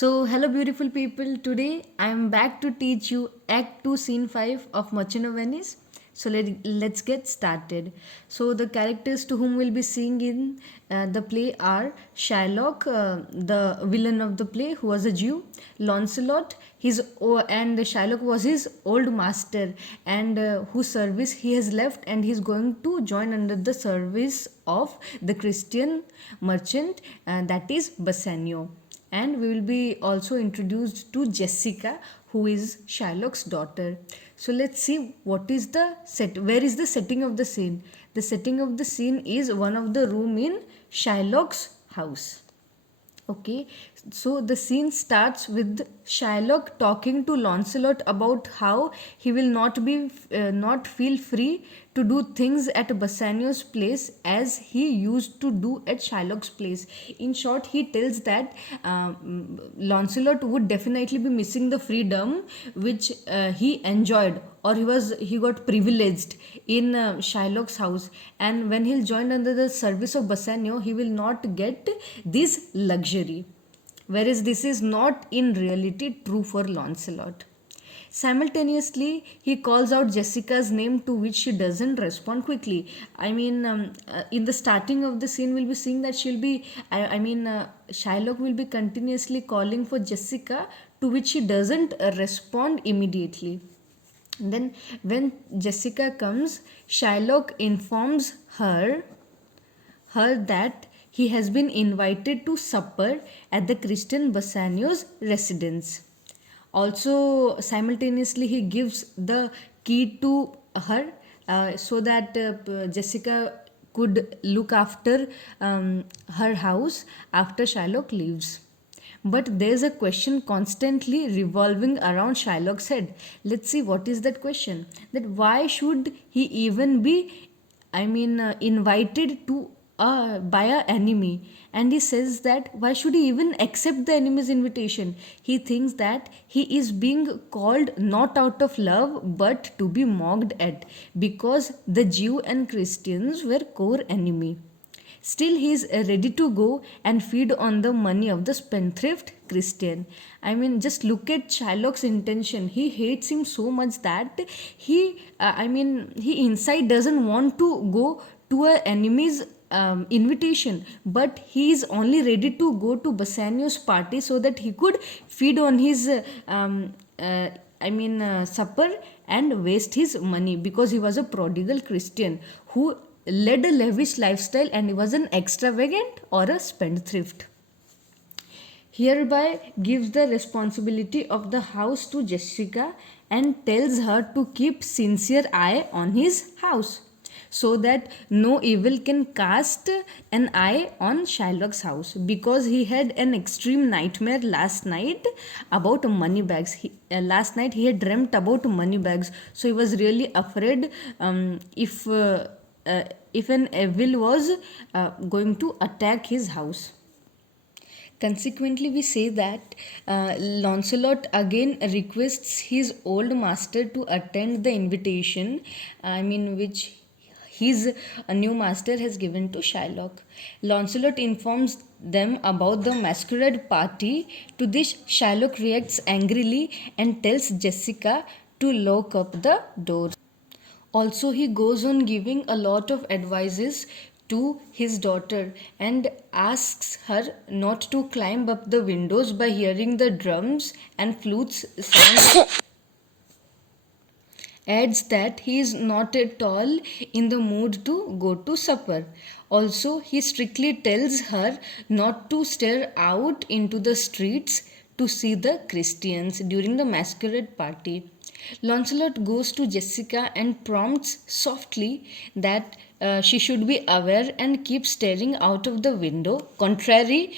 Hello, beautiful people. Today, I am back to teach you Act 2, Scene 5 of Merchant of Venice. Let's get started. The characters to whom we'll be seeing in the play are Shylock, the villain of the play, who was a Jew, Lancelot, and Shylock was his old master, and whose service he has left, and he's going to join under the service of the Christian merchant, that is Bassanio. And we will be also introduced to Jessica, who is Shylock's daughter. So let's see what is the set. Where is the setting of the scene? The setting of the scene is one of the room in Shylock's house. Okay, so the scene starts with Shylock talking to Lancelot about how he will not feel free to do things at Bassanio's place as he used to do at Shylock's place. In short, he tells that Lancelot would definitely be missing the freedom which he enjoyed, or he got privileged in Shylock's house, and when he'll join under the service of Bassanio, he will not get this luxury, whereas this is not in reality true for Lancelot. Simultaneously, he calls out Jessica's name, to which she doesn't respond quickly. In the starting of the scene, we'll be seeing that Shylock will be continuously calling for Jessica, to which she doesn't respond immediately. Then, when Jessica comes, Shylock informs her that he has been invited to supper at the Christian Bassanio's residence. Also, simultaneously, he gives the key to her so that Jessica could look after her house after Shylock leaves. But there's a question constantly revolving around Shylock's head. Let's see what is that question. That why should he even be, invited to by a enemy? And he says that why should he even accept the enemy's invitation? He thinks that he is being called not out of love but to be mocked at, because the Jew and Christians were core enemy. Still, he is ready to go and feed on the money of the spendthrift Christian. Just look at Shylock's intention. He hates him so much that he inside doesn't want to go to a enemy's invitation, but he is only ready to go to Bassanio's party so that he could feed on his supper and waste his money, because he was a prodigal Christian who led a lavish lifestyle, and he was an extravagant or a spendthrift. Hereby gives the responsibility of the house to Jessica and tells her to keep sincere eye on his house, so that no evil can cast an eye on Shylock's house, because he had an extreme nightmare last night about money bags. Last night he had dreamt about money bags, so he was really afraid if an evil was going to attack his house. Consequently, we say that Lancelot again requests his old master to attend the invitation, which his new master has given to Shylock. Lancelot informs them about the masquerade party. To this, Shylock reacts angrily and tells Jessica to lock up the door. Also, he goes on giving a lot of advices to his daughter and asks her not to climb up the windows by hearing the drums and flutes sound. Adds that he is not at all in the mood to go to supper. Also, he strictly tells her not to stare out into the streets to see the Christians during the masquerade party. Lancelot goes to Jessica and prompts softly that she should be aware and keep staring out of the window, contradiction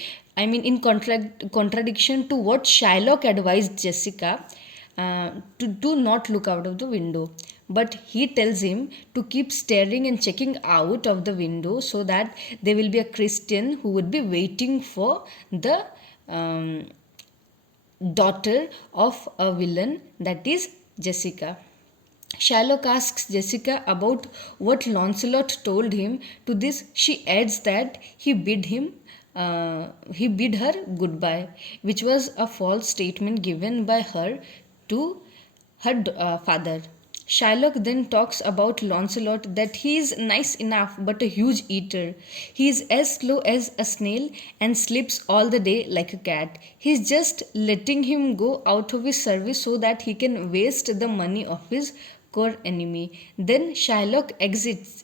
to what Shylock advised Jessica, to do not look out of the window. But he tells him to keep staring and checking out of the window, so that there will be a Christian who would be waiting for the daughter of a villain, that is Jessica. Shylock asks Jessica about what Lancelot told him. To this, she adds that he bid him he bid her goodbye, which was a false statement given by her to her father. Shylock then talks about Lancelot that he is nice enough but a huge eater. He is as slow as a snail and sleeps all the day like a cat. He is just letting him go out of his service so that he can waste the money of his core enemy. Then Shylock exits.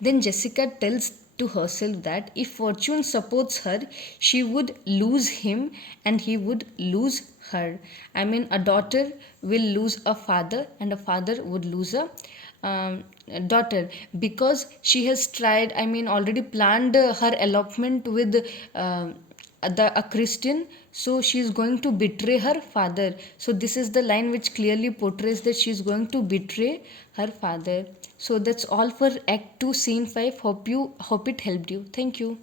Then Jessica tells to herself that if fortune supports her, she would lose him and he would lose her. A daughter will lose a father and a father would lose a daughter because she has tried, already planned her elopement with a Christian, so she is going to betray her father. So this is the line which clearly portrays that she is going to betray her father. So that's all for Act 2, Scene 5. Hope it helped you. Thank you.